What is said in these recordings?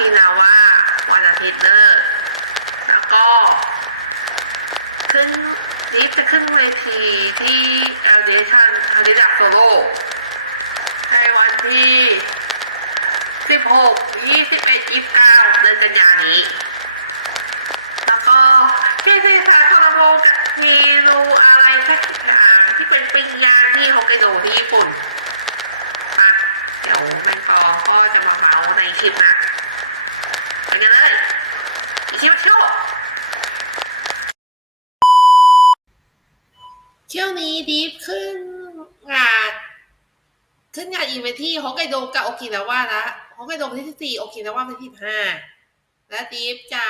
พี่นาว่าวันอาทิตย์เลิกแล้วก็ ขึ้นนี่จะขึ้นเวทีที่ l d ชันคณิตโซโลในวันที่ 16 21 29เดือนกันยายนนี้ แล้วก็พี่ซีซาคาราโบกับมีรูอะไรสักอย่างที่เป็นปิ้งย่างที่ฮอกไกโดที่ญี่ปุ่นมาเดี๋ยวแมงปอก็จะมาเมาส์ในคลิปนะไปกันเลยอิชิมาชิโอ เที่ยวนี้ดีฟขึ้นงานขึ้นงานอีเวนท์ที่ฮอกไกโดกับโอกินาวาละฮอกไกโดวันที่สี่โอกินาวาวันที่สิบห้าและดีฟจะ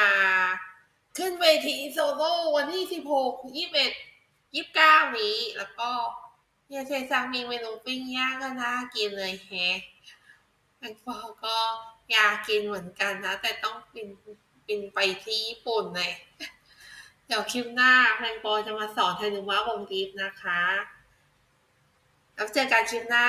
ขึ้นเวทีโซโล่วันที่สิบหกยี่สิบเอ็ดยี่สิบเก้านี้ แล้วก็เนี่ยเชซังมีเมนูปิ้งย่างก็น่ากินเลยแฮะแมงฟอก็อยากกินเหมือนกันนะ แต่ต้องบินบินไปที่ญี่ปุ่นเลย เดี๋ยวคลิปหน้าแมงปอจะมาสอนไทนุมะวงดีฟนะคะ แล้วเจอกันคลิปหน้า